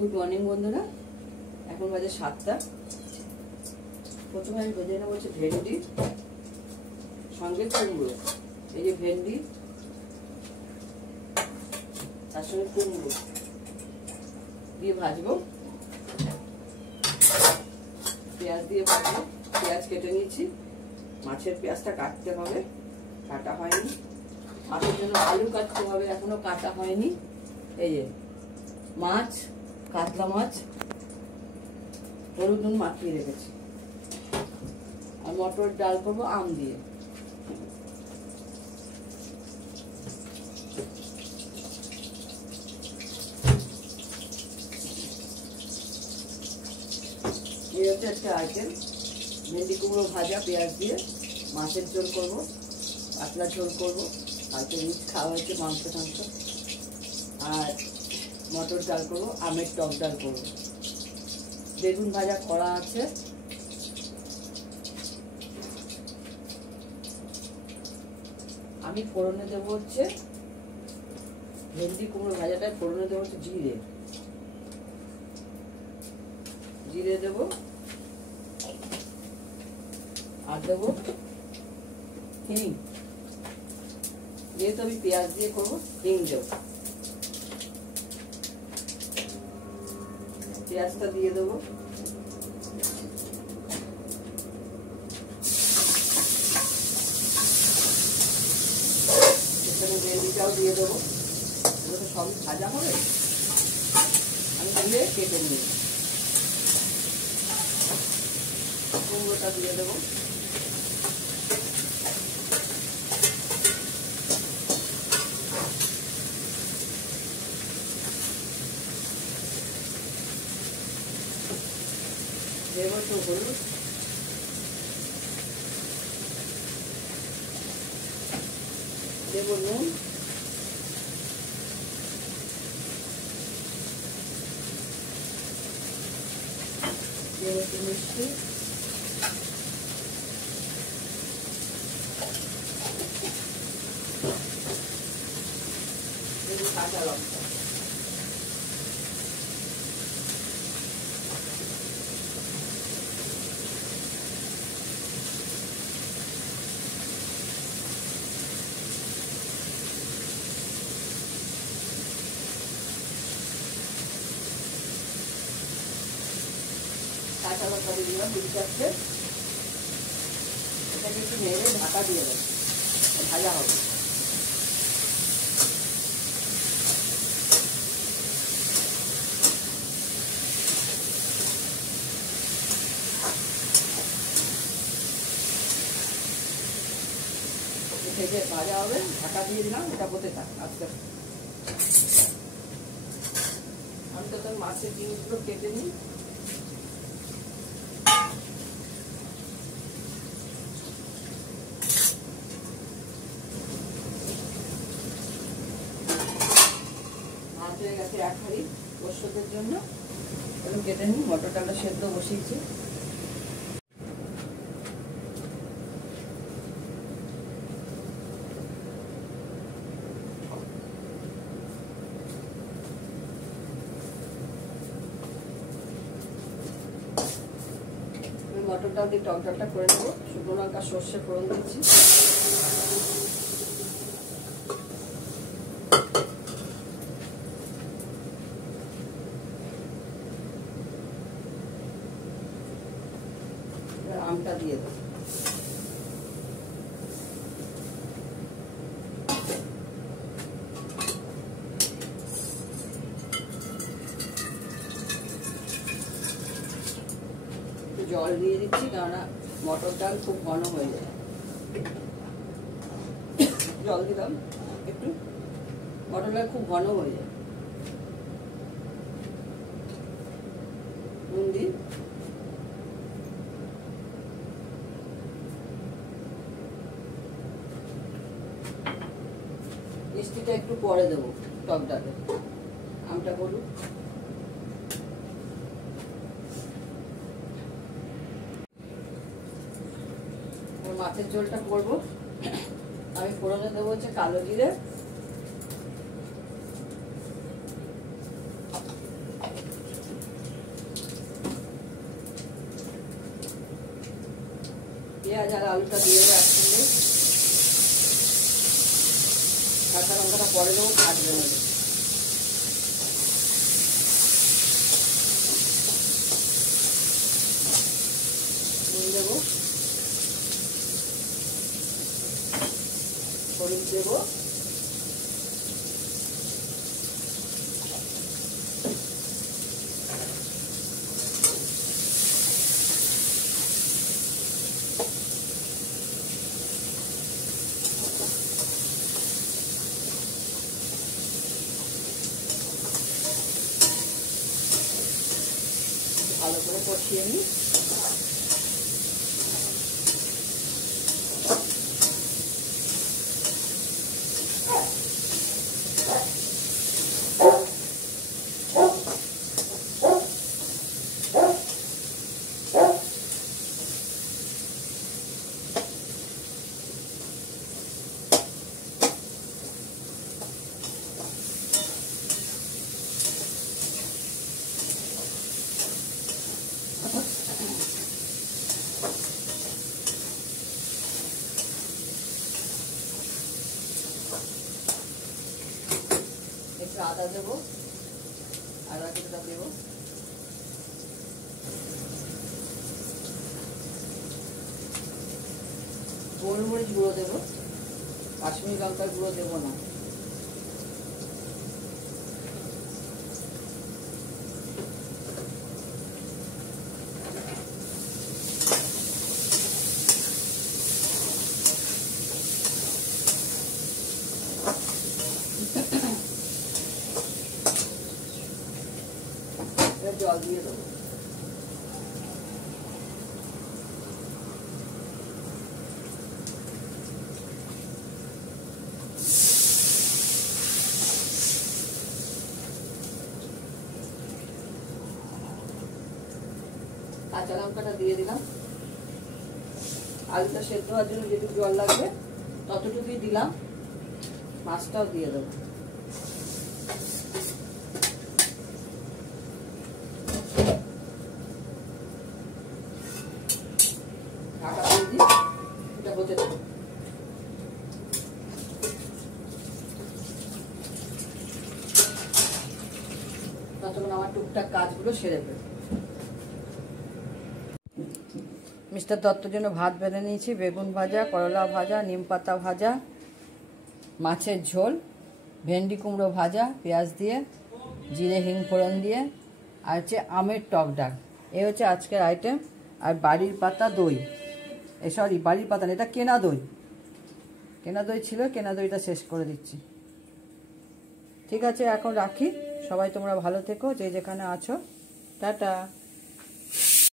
Good morning বন্ধুরা, এখন বাজে 7টা। প্রথমে আমি ভেজে নেবো হচ্ছে ভেন্ডি, সঙ্গে কুমড়ো। এই যে ভেন্ডি, তার সঙ্গে কুমড়ো দিয়ে ভাজবো। পেঁয়াজ দিয়ে ভাজবো। পেঁয়াজ কেটে নিয়েছি। মাছের পেঁয়াজটা কাটতে হবে, কাটা হয়নি। মাছের জন্য আলু কাটতে হবে, এখনো কাটা হয়নি। এই যে মাছ, কাতলা মাছ হলুদ নুন মাখিয়ে রেখেছি। আর মটর ডাল করবো আম দিয়ে। এই হচ্ছে একটা আইটেম, ভেন্ডি কুমড়ো ভাজা পেঁয়াজ দিয়ে। মাছের ঝোল করবো, পাতলা ঝোল করবো। কালকে রিচ খাওয়া হয়েছে, মাংস টাংস। আর মটর ডাল করবো, আমের টক ডাল করবো। বেগুন ভাজা করা আছে। আমি ফোড়নে দেবো হচ্ছে ভেন্ডি কুমড়ো ভাজাটায় ফোড়নে দেবো হচ্ছে জিরে। জিরে দেবো, আর দেবো হিং। যেহেতু আমি পেঁয়াজ দিয়ে করবো, হিং দেবো। পেঁয়াজটা দিয়ে দেবো। এখানে ভেন্ডিটাও দিয়ে দেবো। এগুলো তো সবই ভাজা হবে, আমি দিয়ে কেটে নিই। কুমড়োটা দিয়ে দেবো। দেবো তো হলুদ, দেবো নুন, দেবো একটু মিষ্টি, দেবো কাঁচা লঙ্কা। কাঁচা লঙ্কা দিয়ে দিলাম 2-4টে। এটাকে একটু নেড়ে ঢাকা দিয়ে দেবো, ভাজা হবে। ভেজে ভাজা হবে, ঢাকা দিয়ে দিলাম। এটা হতে থাক আস্তে আস্তে। আমি তো তার মাছের জিনিসগুলো কেটে নিই। মাছ হয়ে গেছে 1 হাঁড়ি পোস্তর জন্য। এগুলো কেটে নিই। মটর ডালটা সেদ্ধ বসিয়েছি। মটর ডাল দিয়ে টক ডালটা করে নেবো। শুকনো লঙ্কা সর্ষে ফোড়ন দিচ্ছি। আমটা দিয়ে দেবো। জল দিয়ে দিচ্ছি, কেননা মটর ডাল খুব ঘন হয়ে যায়। জল দিলাম একটু, মটর ডাল খুব ঘন হয়ে যায়। নুন দিই, মিষ্টিটা একটু পরে দেবো টক ডালে। আমটা বলুন। মাছের ঝোলটা করবো। আমি ফোড়নে দেবো হচ্ছে কালো জিরে, পেঁয়াজ আর আলুটা দিয়ে দেবো একসঙ্গে। কাঁচা লঙ্কাটা পরে দেবো, ভাজবে নেবে। নুন দেবো, হলুদ দেবো, ভালো করে কষিয়ে নিই। একটু আদা দেবো, আদা কিছুটা দেবো, গোলমরিচ গুঁড়ো দেবো, কাশ্মীরি লঙ্কার গুঁড়ো দেবো না। জল দিয়ে দেবো। কাঁচা লঙ্কাটা দিয়ে দিলাম। আলুটা সেদ্ধ হওয়ার জন্য যেটুকু জল লাগবে ততটুকুই দিলাম। মাছটাও দিয়ে দেবো। ঢাকা দিয়ে দিই, এটা হতে দেবো। ততক্ষণ আমার টুকটাক কাজগুলো সেরে ফেলবো। মিস্টার দত্তর জন্য ভাত বেড়ে নিয়েছি, বেগুন ভাজা, করলা ভাজা, নিম পাতা ভাজা, মাছের ঝোল, ভেন্ডি কুমড়ো ভাজা পেঁয়াজ দিয়ে, জিরে হিং ফোড়ন দিয়ে, আর হচ্ছে আমের টক ডাল। এই হচ্ছে আজকের আইটেম। আর বাড়ির পাতা দই, সরি বাড়ির পাতা না, এটা কেনা দই। কেনা দই ছিল, কেনা দইটা শেষ করে দিচ্ছি। ঠিক আছে, এখন রাখি। সবাই তোমরা ভালো থেকো, যে যেখানে আছো। টাটা।